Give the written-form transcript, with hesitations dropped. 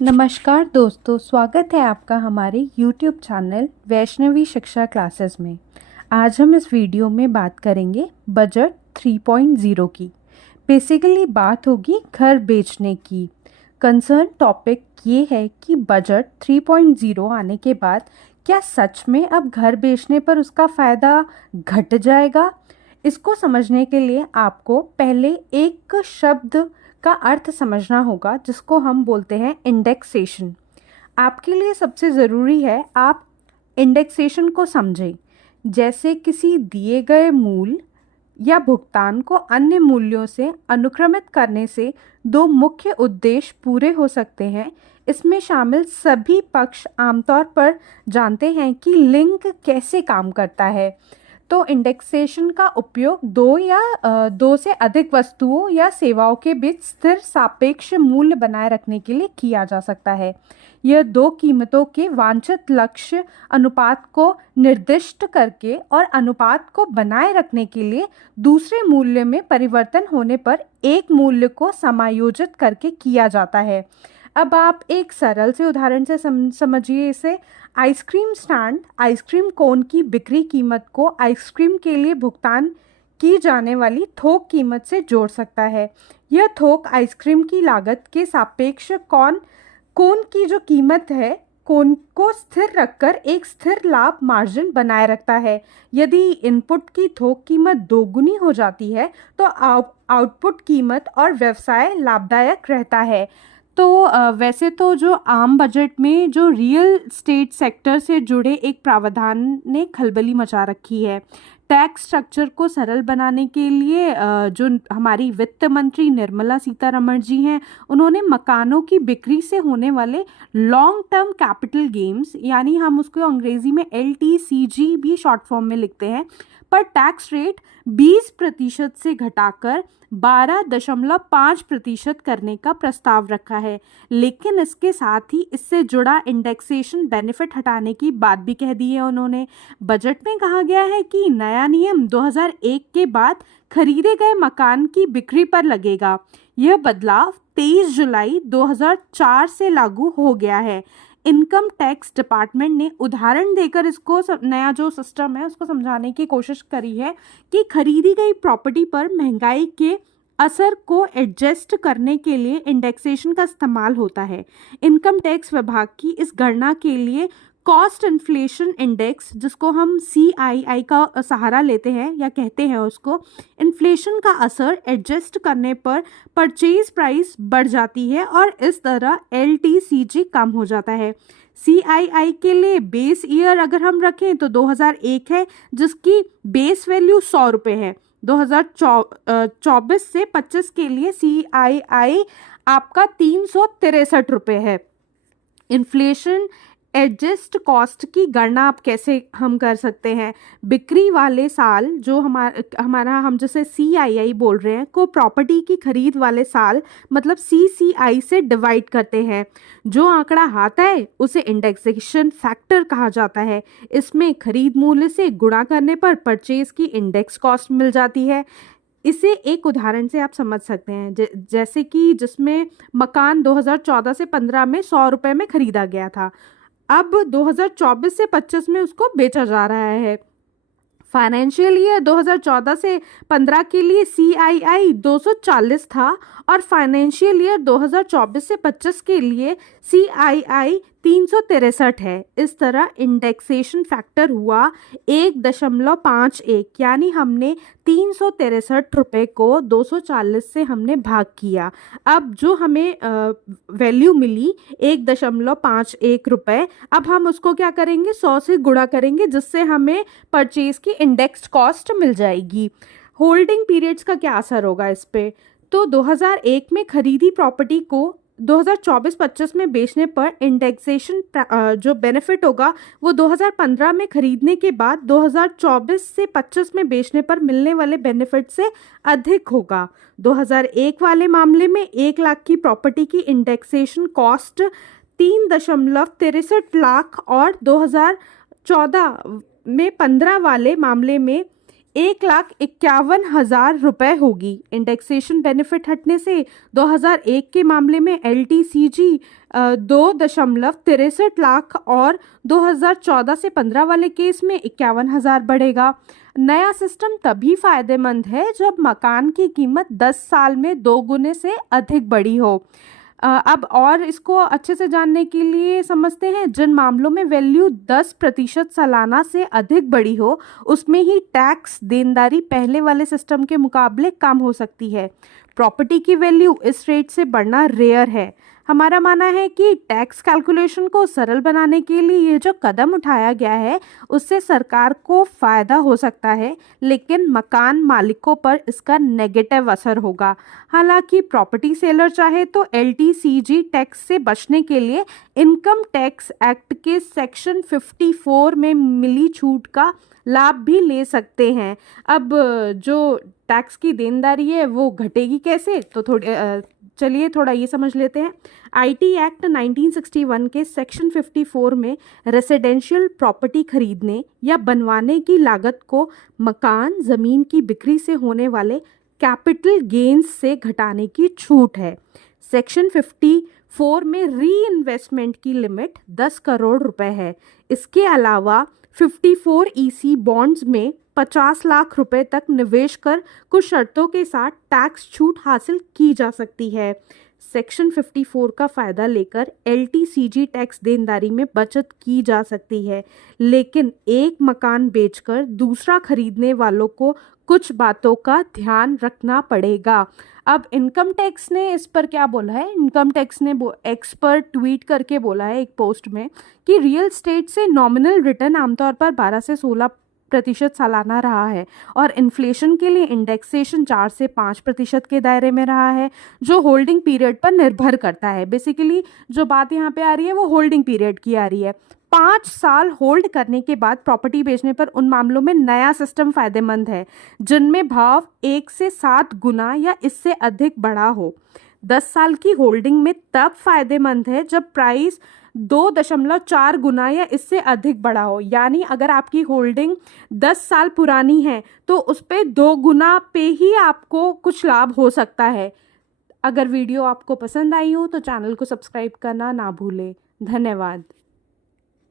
नमस्कार दोस्तों, स्वागत है आपका हमारे YouTube चैनल वैष्णवी शिक्षा क्लासेस में। आज हम इस वीडियो में बात करेंगे बजट 3.0 की। बेसिकली बात होगी घर बेचने की। कंसर्न टॉपिक ये है कि बजट 3.0 आने के बाद क्या सच में अब घर बेचने पर उसका फ़ायदा घट जाएगा? इसको समझने के लिए आपको पहले एक शब्द का अर्थ समझना होगा जिसको हम बोलते हैं इंडेक्सेशन। आपके लिए सबसे ज़रूरी है आप इंडेक्सेशन को समझें। जैसे किसी दिए गए मूल्य या भुगतान को अन्य मूल्यों से अनुक्रमित करने से दो मुख्य उद्देश्य पूरे हो सकते हैं। इसमें शामिल सभी पक्ष आमतौर पर जानते हैं कि लिंक कैसे काम करता है। तो इंडेक्सेशन का उपयोग दो से अधिक वस्तुओं या सेवाओं के बीच स्थिर सापेक्ष मूल्य बनाए रखने के लिए किया जा सकता है। यह दो कीमतों के वांछित लक्ष्य अनुपात को निर्दिष्ट करके और अनुपात को बनाए रखने के लिए दूसरे मूल्य में परिवर्तन होने पर एक मूल्य को समायोजित करके किया जाता है। अब आप एक सरल से उदाहरण से समझिए इसे। आइसक्रीम स्टैंड आइसक्रीम कोन की बिक्री कीमत को आइसक्रीम के लिए भुगतान की जाने वाली थोक कीमत से जोड़ सकता है। यह थोक आइसक्रीम की लागत के सापेक्ष कोन की जो कीमत है, कोन को स्थिर रखकर एक स्थिर लाभ मार्जिन बनाए रखता है। यदि इनपुट की थोक कीमत दोगुनी हो जाती है तो आउटपुट कीमत और व्यवसाय लाभदायक रहता है। तो वैसे तो जो आम बजट में जो रियल स्टेट सेक्टर से जुड़े एक प्रावधान ने खलबली मचा रखी है। टैक्स स्ट्रक्चर को सरल बनाने के लिए जो हमारी वित्त मंत्री निर्मला सीतारमण जी हैं, उन्होंने मकानों की बिक्री से होने वाले लॉन्ग टर्म कैपिटल गेन्स, यानी हम उसको अंग्रेजी में LTCG भी शॉर्ट फॉर्म में लिखते हैं, पर टैक्स रेट 20% से घटाकर 12.5% करने का प्रस्ताव रखा है। लेकिन इसके साथ ही इससे जुड़ा इंडेक्सेशन बेनिफिट हटाने की बात भी कह दी है उन्होंने। बजट में कहा गया है कि नया नियम 2001 के बाद खरीदे गए मकान की बिक्री पर लगेगा। यह बदलाव 23 जुलाई 2004 से लागू हो गया है। इनकम टैक्स डिपार्टमेंट ने उदाहरण देकर इसको नया जो सिस्टम है उसको समझाने की कोशिश करी है कि खरीदी गई प्रॉपर्टी पर महंगाई के असर को एडजस्ट करने के लिए इंडेक्सेशन का इस्तेमाल होता है। इनकम टैक्स विभाग की इस गणना के लिए कॉस्ट इन्फ्लेशन इंडेक्स, जिसको हम CII का सहारा लेते हैं या कहते हैं उसको, इन्फ्लेशन का असर एडजस्ट करने पर परचेज प्राइस बढ़ जाती है और इस तरह LTCG कम हो जाता है। CII के लिए बेस ईयर अगर हम रखें तो 2001 है, जिसकी बेस वैल्यू 100 रुपये है। 2024 से 25 के लिए CII आपका 363 रुपये है। इन्फ्लेशन एडजस्ट कॉस्ट की गणना आप कैसे हम कर सकते हैं? बिक्री वाले साल जो हमारा हम जैसे CII बोल रहे हैं को प्रॉपर्टी की खरीद वाले साल मतलब CCI से डिवाइड करते हैं। जो आंकड़ा आता है उसे इंडेक्सेशन फैक्टर कहा जाता है। इसमें खरीद मूल्य से गुणा करने पर परचेज की इंडेक्स कॉस्ट मिल जाती है। इसे एक उदाहरण से आप समझ सकते हैं, जैसे कि जिसमें मकान 2014 से 15 में 100 रुपये में खरीदा गया था, अब 2024 से 25 में उसको बेचा जा रहा है। फाइनेंशियल ईयर 2014 से 15 के लिए CII 240 था और फाइनेंशियल ईयर 2024 से 25 के लिए CII 363 है। इस तरह इंडेक्सेशन फैक्टर हुआ 1.51, यानी हमने 363 रुपये को 240 से हमने भाग किया। अब जो हमें वैल्यू मिली 1.51 रुपये, अब हम उसको क्या करेंगे, 100 से गुणा करेंगे, जिससे हमें परचेज की इंडेक्स कॉस्ट मिल जाएगी। होल्डिंग पीरियड्स का क्या असर होगा इस पे? तो 2001 में खरीदी प्रॉपर्टी को 2024-25 में बेचने पर इंडेक्सेशन जो बेनिफिट होगा वो 2015 में खरीदने के बाद 2024 से 25 में बेचने पर मिलने वाले बेनिफिट से अधिक होगा। 2001 वाले मामले में 1 लाख की प्रॉपर्टी की इंडेक्सेशन कॉस्ट 3.63 लाख और 2014 में 15 वाले मामले में 1,51,000 रुपये होगी। इंडेक्सेशन बेनिफिट हटने से 2001 के मामले में LTCG 2.63 लाख और 2014 से 15 वाले केस में 51,000 बढ़ेगा। नया सिस्टम तभी फ़ायदेमंद है जब मकान की कीमत 10 साल में 2 गुने से अधिक बढ़ी हो। अब और इसको अच्छे से जानने के लिए समझते हैं, जिन मामलों में वैल्यू 10% सालाना से अधिक बढ़ी हो उसमें ही टैक्स देनदारी पहले वाले सिस्टम के मुकाबले कम हो सकती है। प्रॉपर्टी की वैल्यू इस रेट से बढ़ना रेयर है। हमारा मानना है कि टैक्स कैलकुलेशन को सरल बनाने के लिए ये जो कदम उठाया गया है उससे सरकार को फ़ायदा हो सकता है, लेकिन मकान मालिकों पर इसका नेगेटिव असर होगा। हालांकि प्रॉपर्टी सेलर चाहे तो LTCG टैक्स से बचने के लिए इनकम टैक्स एक्ट के सेक्शन 54 में मिली छूट का लाभ भी ले सकते हैं। अब जो टैक्स की देनदारी है वो घटेगी कैसे, तो चलिए थोड़ा ये समझ लेते हैं। IT एक्ट 1961 के सेक्शन 54 में रेसिडेंशियल प्रॉपर्टी खरीदने या बनवाने की लागत को मकान ज़मीन की बिक्री से होने वाले कैपिटल गेन्स से घटाने की छूट है। सेक्शन 54 में री इन्वेस्टमेंट की लिमिट 10 करोड़ रुपए है। इसके अलावा 54EC बॉन्ड्स में 50 लाख रुपए तक निवेश कर कुछ शर्तों के साथ टैक्स छूट हासिल की जा सकती है। सेक्शन 54 का फ़ायदा लेकर LTCG टैक्स देनदारी में बचत की जा सकती है, लेकिन एक मकान बेचकर दूसरा खरीदने वालों को कुछ बातों का ध्यान रखना पड़ेगा। अब इनकम टैक्स ने इस पर क्या बोला है? इनकम टैक्स ने एक्स पर ट्वीट करके बोला है एक पोस्ट में कि रियल स्टेट से नॉमिनल रिटर्न आमतौर पर 12 से 16% सालाना रहा है और इन्फ्लेशन के लिए इंडेक्सेशन 4 से 5% के दायरे में रहा है, जो होल्डिंग पीरियड पर निर्भर करता है। बेसिकली जो बात यहाँ पे आ रही है वो होल्डिंग पीरियड की आ रही है। 5 साल होल्ड करने के बाद प्रॉपर्टी बेचने पर उन मामलों में नया सिस्टम फायदेमंद है जिनमें भाव 1 से 7 गुना या इससे अधिक बढ़ा हो। 10 साल की होल्डिंग में तब फायदेमंद है जब प्राइस 2.4 गुना या इससे अधिक बढ़ा हो। यानी अगर आपकी होल्डिंग 10 साल पुरानी है तो उस पर 2 गुना पे ही आपको कुछ लाभ हो सकता है। अगर वीडियो आपको पसंद आई हो तो चैनल को सब्सक्राइब करना ना भूलें। धन्यवाद।